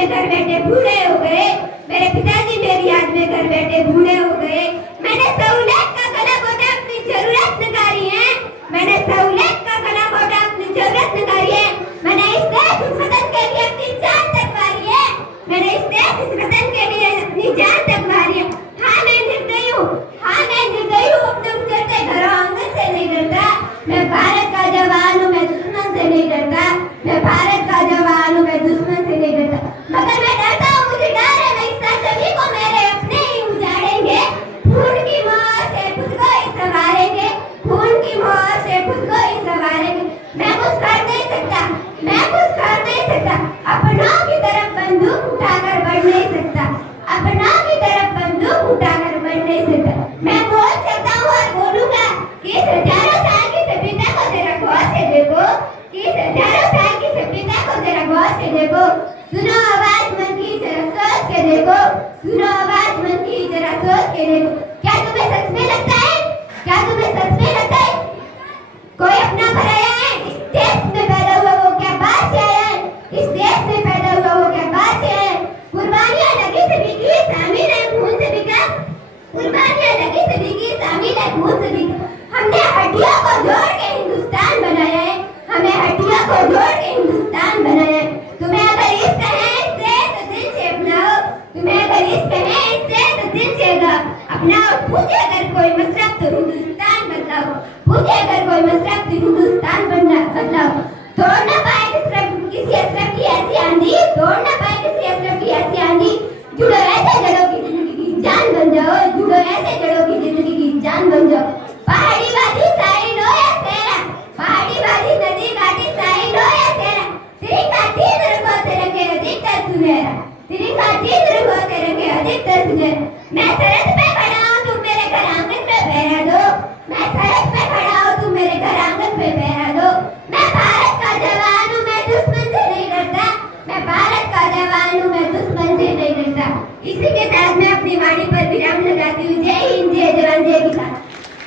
में घर बैठे बूढ़े हो गए, मेरे पिताजी मेरी याद में घर बैठे बूढ़े हो गए। मैंने सहूलियत का गला घोटा अपनी जरूरत नकारी है, मैंने सहूलियत का गला घोटा अपनी जरूरत नकारी है। मैंने इस देश इस वतन के लिए अपनी जान तक वारी है, मैंने इस देश इस वतन के लिए अपनी जान तक वारी है। हाँ मैं निर्दयी हूँ, हाँ मैं निर्दयी हूँ, अपने उजड़ते घरों आंगन से नहीं डरता। मैं भारत का जवान हूँ, मैं दुश्मन से नहीं डरता। मैं भारत का जवान हूँ, मैं दुश्मन से नहीं डरता। मगर मैं डरता हूँ, मुझे डर है मैं इस सभी को मेरे अपने ही उजाड़ेंगे। खून की मोह से खुद को ही संवारेंगे, खून की मोह से खुद को ही संवारेंगे। मैं कुछ कर नहीं सकता, मैं कुछ कर नहीं सकता, अपनों की तरफ बंदूक उठाकर बढ़ नहीं सकता, अपनों की तरफ बंदूक उठाकर बढ़ नहीं सकता। मैं बोल सकता हूँ और बोलूंगा कि हजारों साल की सभ्यता को जरा गौर से देखो, कि हजारों साल की सभ्यता को जरा गौर से देखो। सुनो आवाज मन की जरा सोच के देखो, सुनो आवाज मन की जरा सोच के देखो। क्या तुम्हें सच में लगता है, क्या तुम्हें सच में लगता है कोई अपना भराया है? इस देश में पैदा हुआ वो क्या बात से आया है, इस देश में पैदा हुआ वो क्या बात से आया है। कुर्बानियां लगी से बिकी, शामिल है खून से बिका, कुर्बानियां लगी से बिकी, शामिल है खून से बिका। हमने हड्डियों को जोड़ के हिंदुस्तान बनाया है, हमें हड्डियों को जोड़ के हिंदुस्तान बनाया है। तुम्हें अगर इश्क है इससे तो दिल से अपनाओ, तुम्हें अगर इश्क है इससे तो दिल से अपनाओ। पूछे अगर कोई मसरफ तो हिंदुस्तान बदलाओ, पूछे अगर कोई मसरफ तो हिंदुस्तान बदलाओ। तोड़ ना पाए किसी अशरफ की ऐसी आंधी, तोड़ ना पाए किसी अशरफ की ऐसी आंधी। जुड़ो ऐसे जड़ों की जिंदगी की जान बन जाओ, जुड़ो ऐसे जड़ों की जिंदगी की जान बन जाओ। पहाड़ी वादी साहिल हो या सहरा, पहाड़ी वादी नदी घाटी साहिल हो या सहरा, तेरी घाटी रंगों से रंगे अधिकतर सुनहरा, तेरी घाटी रंगों से रंगे अधिकतर सुनहरा। मैं सरहद